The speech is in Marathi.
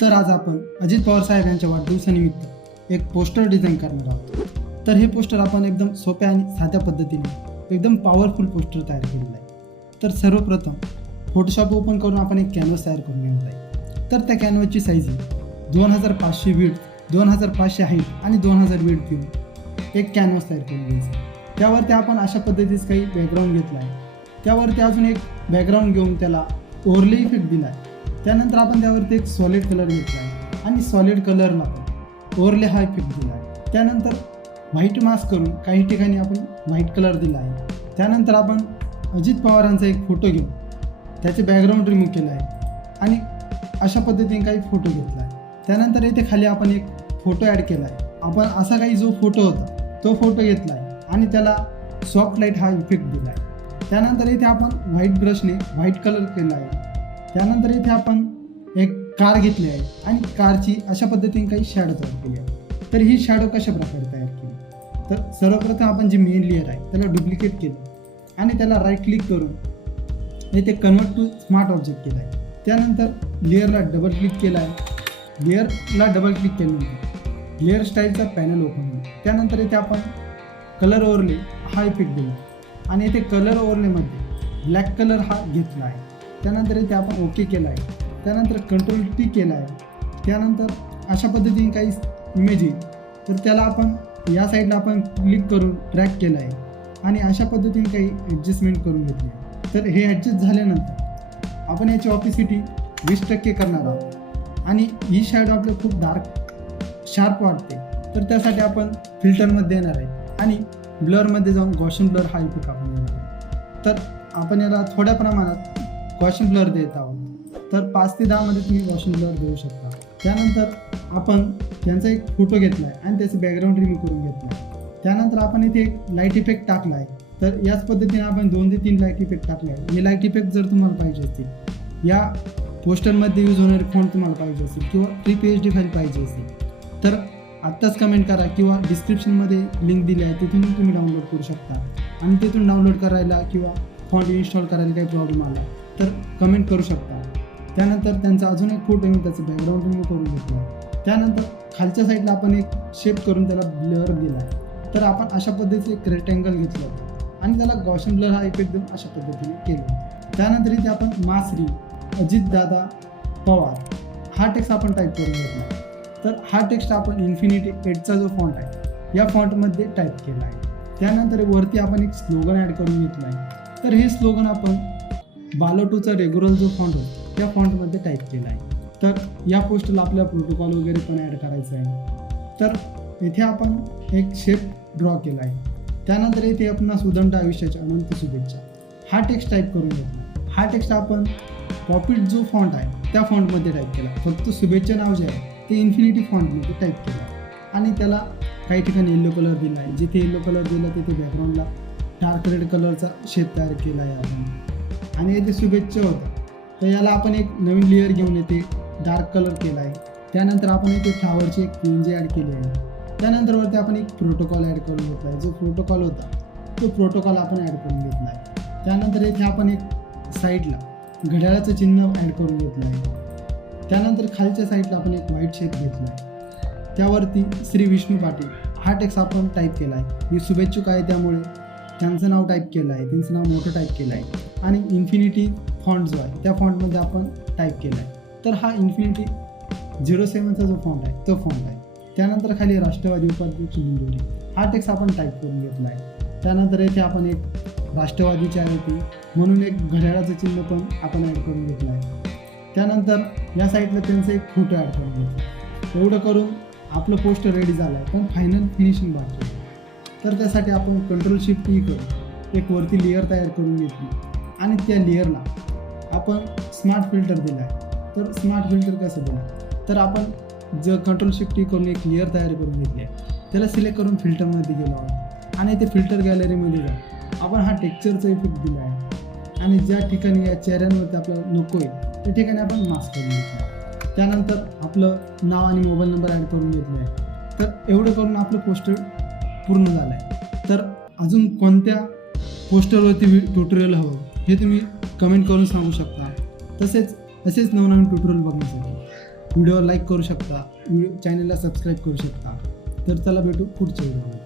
तर आज आपण अजित पवार साहेब यांच्या वाढदिवसानिमित्त एक पोस्टर डिझाईन करणार आहोत। तर हे पोस्टर आपण एकदम सोप्या आणि साध्या पद्धतीने एकदम पॉवरफुल पोस्टर तयार केलेलं आहे। तर सर्वप्रथम फोटोशॉप ओपन करून आपण एक कॅनव्हास तयार करून घेणार आहे। तर त्या कॅनव्हासची साईज 2500 विड्थ, 2500 हाईट आणि 2000 विड्थ घेऊन एक कॅनव्हास तयार करून घ्यायचा। त्यावरती आपण अशा पद्धतीचं काही बॅकग्राऊंड घेतला आहे। त्यावरती अजून एक बॅकग्राऊंड घेऊन त्याला ओव्हरले इफेक्ट दिला आहे। त्यानंतर आपण त्यावरती एक सॉलिड कलर घेतला आहे आणि सॉलिड कलरला पण ओव्हरले हा इफेक्ट दिला आहे। त्यानंतर व्हाईट मास्क करून काही ठिकाणी आपण व्हाईट कलर दिला आहे। त्यानंतर आपण अजित पवारांचा एक फोटो घेऊन त्याचे बॅकग्राऊंड रिमूव्ह केलं आहे आणि अशा पद्धतीने काही फोटो घेतला आहे। त्यानंतर इथे खाली आपण एक फोटो ॲड केला आहे। आपण असा काही जो फोटो होता तो फोटो घेतला आहे आणि त्याला सॉफ्ट लाईट हा इफेक्ट दिला आहे। त्यानंतर इथे आपण व्हाईट ब्रशने व्हाईट कलर केला आहे। त्यानंतर इथे आपण एक कार घेतली आहे आणि कारची अशा पद्धतीने काही शॅडो तयार केली आहे। तर ही शॅडो कशा प्रकारे तयार केली, तर सर्वप्रथम आपण जे मेन लेअर आहे त्याला डुप्लिकेट केलं आणि त्याला राईट क्लिक करून इथे कन्वर्ट टू स्मार्ट ऑब्जेक्ट केला आहे। त्यानंतर लेअरला डबल क्लिक केला आहे। लेअरला डबल क्लिक केल्यानंतर लेअर स्टाईलचा पॅनल ओपन होईल। त्यानंतर इथे आपण कलर ओव्हरले हा इफेक्ट दिला आणि इथे कलर ओव्हरलेमध्ये ब्लॅक कलर हा घेतला आहे। त्यानंतर इथे आपण ओके केला आहे। त्यानंतर कंट्रोल टी केला आहे। त्यानंतर अशा पद्धतीने काही इमेज येईल तर त्याला आपण या साईडला आपण क्लिक करून ट्रॅक केला आहे आणि अशा पद्धतीने काही ॲडजस्टमेंट करून घेतली आहे। तर हे ॲडजस्ट झाल्यानंतर आपण याची ऑपिसिटी 20% करणार आहोत आणि ही शॅडो आपल्याला खूप डार्क शार्प वाटते। तर त्यासाठी आपण फिल्टरमध्ये येणार आहे आणि ब्लरमध्ये जाऊन गॉशन ब्लर हा इफेक्ट आपण देणार आहे। तर आपण याला थोड्या प्रमाणात गॉशन ब्लर देत आहोत। तर 5 ते 10 मध्ये तुम्ही गॉशन ब्लर देऊ शकता। त्यानंतर आपण त्यांचा एक फोटो घेतला आहे आणि त्याचं बॅकग्राऊंड रिमूव्ह करून घेतला आहे। त्यानंतर आपण इथे एक लाईट इफेक्ट टाकला आहे। तर याच पद्धतीने आपण 2 ते 3 लाईट इफेक्ट टाकले आहे। हे लाईट इफेक्ट जर तुम्हाला पाहिजे असतील, या पोस्टरमध्ये यूज होणारे फॉन्ट तुम्हाला पाहिजे असेल किंवा PPHD फाईल पाहिजे असेल तर आत्ताच कमेंट करा किंवा डिस्क्रिप्शनमध्ये लिंक दिली आहे, तिथून तुम्ही डाउनलोड करू शकता। आणि तिथून डाउनलोड करायला किंवा फॉन्ट इन्स्टॉल करायला काही प्रॉब्लेम आला तर कमेंट करू शकता। त्यानंतर त्यांचा अजून एक फोटो मी त्याचं बॅकग्राऊंड रिमूव्ह करून घेतला। त्यानंतर खालच्या साईडला आपण एक शेप करून त्याला ब्लर दिला आहे। तर आपण अशा पद्धतीचे एक रेक्टँगल घेतलं होतं आणि त्याला गॉशन ब्लर हा इफेक्ट देऊन अशा पद्धतीने केलं। त्यानंतर इथे आपण मासरी अजितदादा पवार हा टेक्स्ट आपण टाईप करून घेतला। तर हा टेक्स्ट आपण इन्फिनिटी 8चा जो फॉन्ट आहे या फॉन्टमध्ये टाईप केला आहे। त्यानंतर वरती आपण एक स्लोगन ॲड करून घेतला आहे। तर हे स्लोगन आपण बालोटूचा रेग्युलर जो फॉन्ट होता त्या फॉन्टमध्ये टाईप केला आहे। तर या पोस्टला आपला प्रोटोकॉल वगैरे पण ॲड करायचा आहे। तर इथे आपण एक शेप ड्रॉ केला आहे। त्यानंतर इथे आपणास उदंड आयुष्याच्या अनंत शुभेच्छा हा टेक्स्ट टाईप करून घेतला। हा टेक्स्ट आपण पॉपिट जो फॉन्ट आहे त्या फॉन्टमध्ये टाईप केला। फक्त शुभेच्छा नाव जे आहे ते इन्फिनिटी फॉन्टमध्ये टाईप केलं आहे आणि त्याला काही ठिकाणी येलो कलर दिला आहे। जिथे येलो कलर दिला तिथे बॅकग्राऊंडला डार्क रेड कलरचा शेप तयार केला आहे आपण। आणि इथे शुभेच्छा होतं तर याला आपण एक नवीन लेअर घेऊन येते डार्क कलर केला आहे। त्यानंतर आपण इथे फ्लावरची एक PNG ॲड केली आहे। त्यानंतर वरती आपण एक प्रोटोकॉल ॲड करून घेतला आहे। जो प्रोटोकॉल होता तो प्रोटोकॉल आपण ॲड करून घेतला आहे। त्यानंतर इथे आपण एक साईडला घड्याळाचं चिन्ह ॲड करून घेतलं आहे। त्यानंतर खालच्या साईडला आपण एक व्हाईट शेप घेतला आहे। त्यावरती श्री विष्णू पाटील हा टेक्स्ट आपण टाईप केला आहे। ही शुभेच्छुक आहे त्यामुळे त्यांचं नाव टाईप केलं आहे, त्यांचं नाव मोठं टाईप केलं आहे आणि इन्फिनिटी फॉन्ट जो आहे त्या फॉन्टमध्ये आपण टाईप केला आहे। तर हा इन्फिनिटी 07चा जो फॉन्ट आहे तो फॉन्ट आहे। त्यानंतर खाली राष्ट्रवादी उपाध्यक्ष लिंगोरी हा टेक्स्ट आपण टाईप करून घेतला आहे। त्यानंतर येथे आपण एक राष्ट्रवादीच्या आहे म्हणून एक घड्याळाचं चिन्ह पण आपण ॲड करून घेतलं आहे। त्यानंतर या साईडला त्यांचं एक फोटो ॲड करून घेतला। एवढं करून आपलं पोस्टर रेडी झालं आहे, पण फायनल फिनिशिंग बाकी आहे। तर त्यासाठी आपण Ctrl+Shift+E करून एक वरती लेअर तयार करून घेतली आणि त्या लेअरला आपण स्मार्ट फिल्टर दिला आहे। तर स्मार्ट फिल्टर कसं दिला, तर आपण जर Ctrl+Shift+E करून एक लेअर तयार करून घेतली आहे, त्याला सिलेक्ट करून फिल्टरमध्ये गेलो आहोत आणि ते फिल्टर गॅलरीमध्ये जाऊन आपण हा टेक्स्चरचा इफेक्ट दिला आहे आणि ज्या ठिकाणी या चेहऱ्यांवरती आपल्याला नको आहे त्या ठिकाणी आपण मास्क करून घेतला आहे। त्यानंतर आपलं नाव आणि मोबाईल नंबर ॲड करून घेतला आहे। तर एवढं करून आपलं पोस्टर पूर्ण झालं आहे। तर अजून कोणत्या पोस्टरवरती ट्युटोरियल हवं हे तुम्ही कमेंट करून सांगू शकता। तसेच असेच नवनवीन ट्युटोरियल बघण्यासाठी व्हिडिओ लाईक करू शकता, चॅनलला सबस्क्राईब करू शकता. तर चला भेटू पुढच्या व्हिडिओमध्ये.